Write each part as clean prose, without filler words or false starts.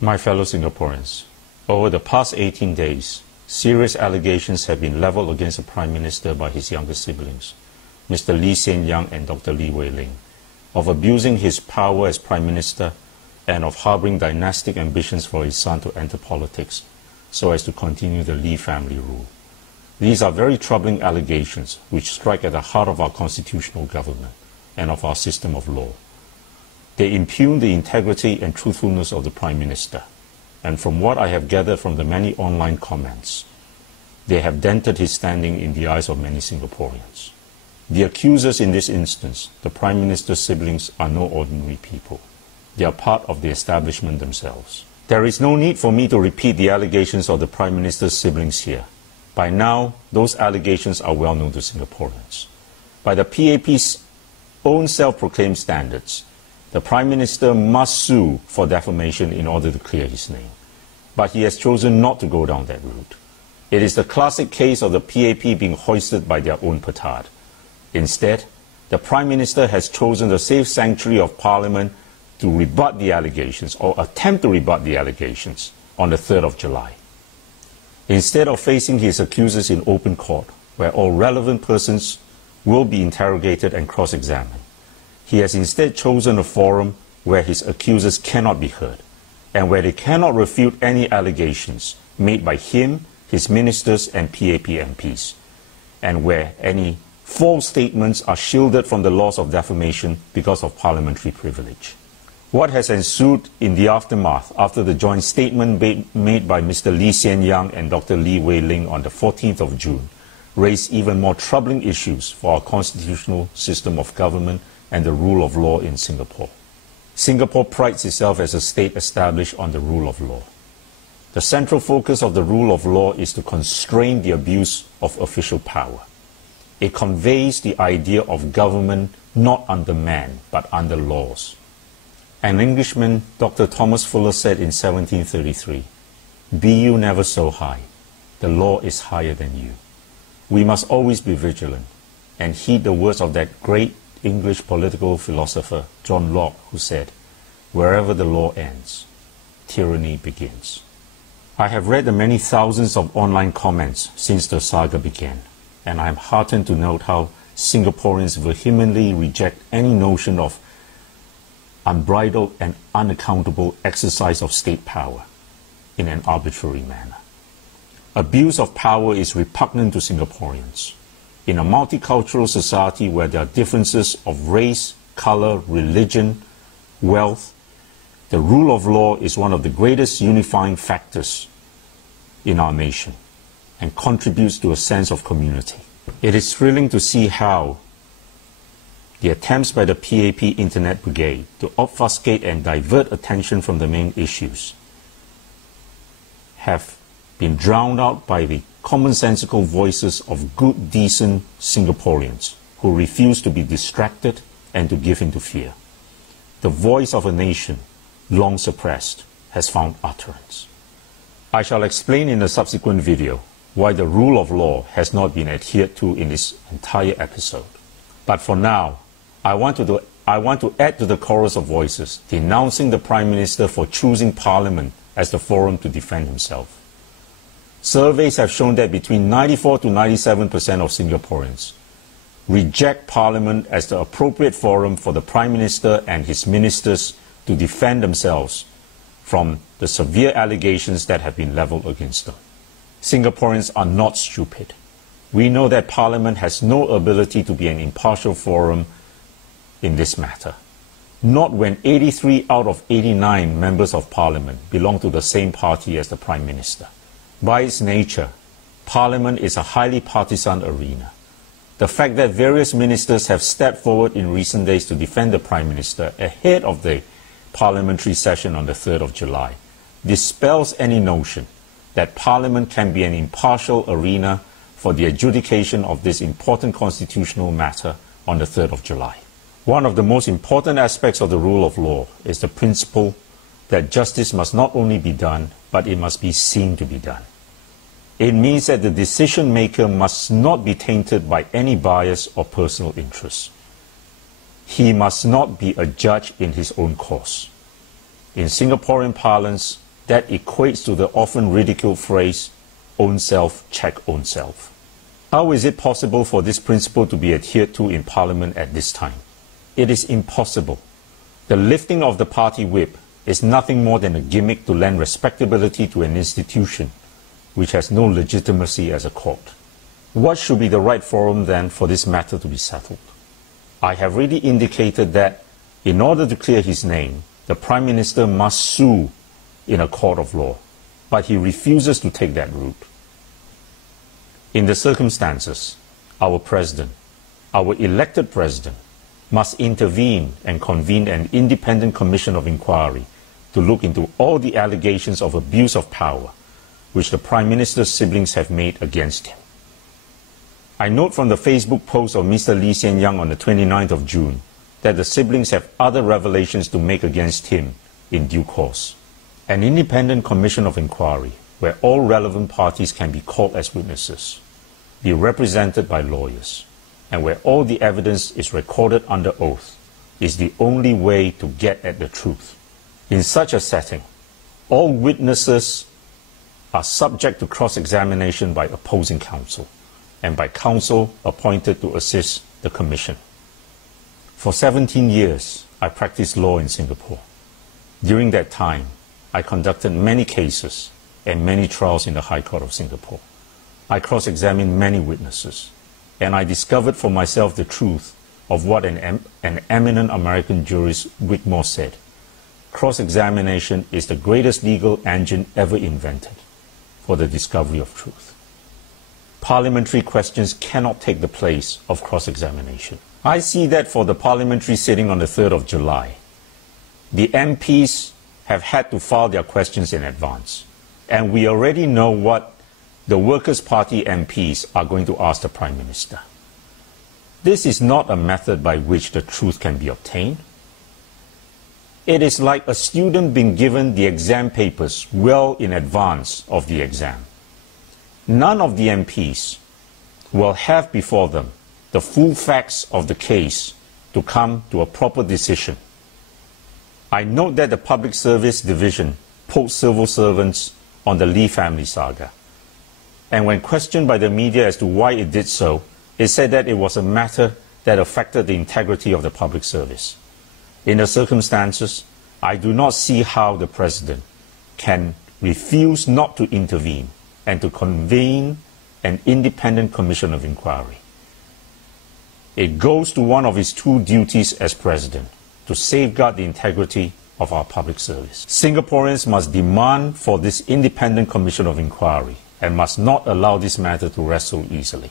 My fellow Singaporeans, over the past 18 days, serious allegations have been leveled against the Prime Minister by his younger siblings, Mr. Lim Tean and Dr. Lee Wai Ling, of abusing his power as Prime Minister and of harboring dynastic ambitions for his son to enter politics so as to continue the Lee family rule. These are very troubling allegations which strike at the heart of our constitutional government and of our system of law. They impugn the integrity and truthfulness of the Prime Minister, and from what I have gathered from the many online comments, they have dented his standing in the eyes of many Singaporeans. The accusers in this instance, the Prime Minister's siblings, are no ordinary people. They are part of the establishment themselves. There is no need for me to repeat the allegations of the Prime Minister's siblings here. By now, those allegations are well known to Singaporeans. By the PAP's own self-proclaimed standards, the Prime Minister must sue for defamation in order to clear his name. But he has chosen not to go down that route. It is the classic case of the PAP being hoisted by their own petard. Instead, the Prime Minister has chosen the safe sanctuary of Parliament to rebut the allegations, or attempt to rebut the allegations, on the 3rd of July. Instead of facing his accusers in open court, where all relevant persons will be interrogated and cross-examined, he has instead chosen a forum where his accusers cannot be heard, and where they cannot refute any allegations made by him, his ministers and PAP MPs, and where any false statements are shielded from the laws of defamation because of parliamentary privilege. What has ensued in the aftermath after the joint statement made by Mr. Lim Tean and Dr. Lee Wai Ling on the 14th of June raised even more troubling issues for our constitutional system of government and the rule of law in Singapore. Singapore prides itself as a state established on the rule of law. The central focus of the rule of law is to constrain the abuse of official power. It conveys the idea of government not under man, but under laws. An Englishman, Dr. Thomas Fuller, said in 1733, "Be you never so high, the law is higher than you." We must always be vigilant and heed the words of that great English political philosopher, John Locke, who said, "Wherever the law ends, tyranny begins." I have read the many thousands of online comments since the saga began, and I am heartened to note how Singaporeans vehemently reject any notion of unbridled and unaccountable exercise of state power in an arbitrary manner. Abuse of power is repugnant to Singaporeans. In a multicultural society where there are differences of race, color, religion, wealth, the rule of law is one of the greatest unifying factors in our nation and contributes to a sense of community. It is thrilling to see how the attempts by the PAP Internet Brigade to obfuscate and divert attention from the main issues have been drowned out by the commonsensical voices of good, decent Singaporeans who refuse to be distracted and to give in to fear. The voice of a nation, long suppressed, has found utterance. I shall explain in a subsequent video why the rule of law has not been adhered to in this entire episode. But for now, I want to add to the chorus of voices denouncing the Prime Minister for choosing Parliament as the forum to defend himself. Surveys have shown that between 94 to 97% of Singaporeans reject Parliament as the appropriate forum for the Prime Minister and his ministers to defend themselves from the severe allegations that have been leveled against them. Singaporeans are not stupid. We know that Parliament has no ability to be an impartial forum in this matter. Not when 83 out of 89 members of Parliament belong to the same party as the Prime Minister. By its nature, Parliament is a highly partisan arena. The fact that various ministers have stepped forward in recent days to defend the Prime Minister ahead of the parliamentary session on the 3rd of July dispels any notion that Parliament can be an impartial arena for the adjudication of this important constitutional matter on the 3rd of July. One of the most important aspects of the rule of law is the principle that justice must not only be done, but it must be seen to be done. It means that the decision maker must not be tainted by any bias or personal interest. He must not be a judge in his own cause. In Singaporean parlance, that equates to the often ridiculed phrase, own self, check own self. How is it possible for this principle to be adhered to in Parliament at this time? It is impossible. The lifting of the party whip is nothing more than a gimmick to lend respectability to an institution which has no legitimacy as a court. What should be the right forum then for this matter to be settled? I have already indicated that in order to clear his name, the Prime Minister must sue in a court of law, but he refuses to take that route. In the circumstances, our President, our elected President, must intervene and convene an independent commission of inquiry to look into all the allegations of abuse of power which the Prime Minister's siblings have made against him. I note from the Facebook post of Mr. Lee Hsien Loong on the 29th of June that the siblings have other revelations to make against him in due course. An independent commission of inquiry where all relevant parties can be called as witnesses, be represented by lawyers, and where all the evidence is recorded under oath is the only way to get at the truth. In such a setting, all witnesses are subject to cross-examination by opposing counsel and by counsel appointed to assist the Commission. For 17 years, I practiced law in Singapore. During that time, I conducted many cases and many trials in the High Court of Singapore. I cross-examined many witnesses, and I discovered for myself the truth of what an eminent American jurist, Wigmore, said. Cross-examination is the greatest legal engine ever invented for the discovery of truth. Parliamentary questions cannot take the place of cross-examination. I see that for the parliamentary sitting on the 3rd of July, the MPs have had to file their questions in advance, and we already know what the Workers' Party MPs are going to ask the Prime Minister. This is not a method by which the truth can be obtained. It is like a student being given the exam papers well in advance of the exam. None of the MPs will have before them the full facts of the case to come to a proper decision. I note that the Public Service Division poked civil servants on the Lee family saga. And when questioned by the media as to why it did so, it said that it was a matter that affected the integrity of the public service. In the circumstances, I do not see how the President can refuse not to intervene and to convene an independent commission of inquiry. It goes to one of his two duties as President, to safeguard the integrity of our public service. Singaporeans must demand for this independent commission of inquiry and must not allow this matter to rest so easily.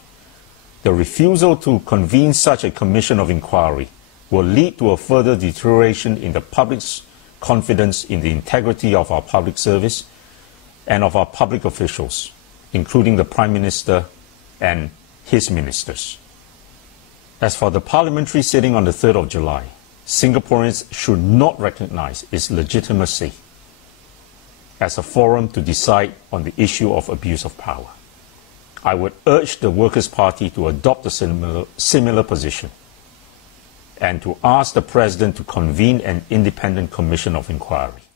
The refusal to convene such a commission of inquiry will lead to a further deterioration in the public's confidence in the integrity of our public service and of our public officials, including the Prime Minister and his ministers. As for the parliamentary sitting on the 3rd of July, Singaporeans should not recognize its legitimacy as a forum to decide on the issue of abuse of power. I would urge the Workers' Party to adopt a similar position and to ask the President to convene an independent commission of inquiry.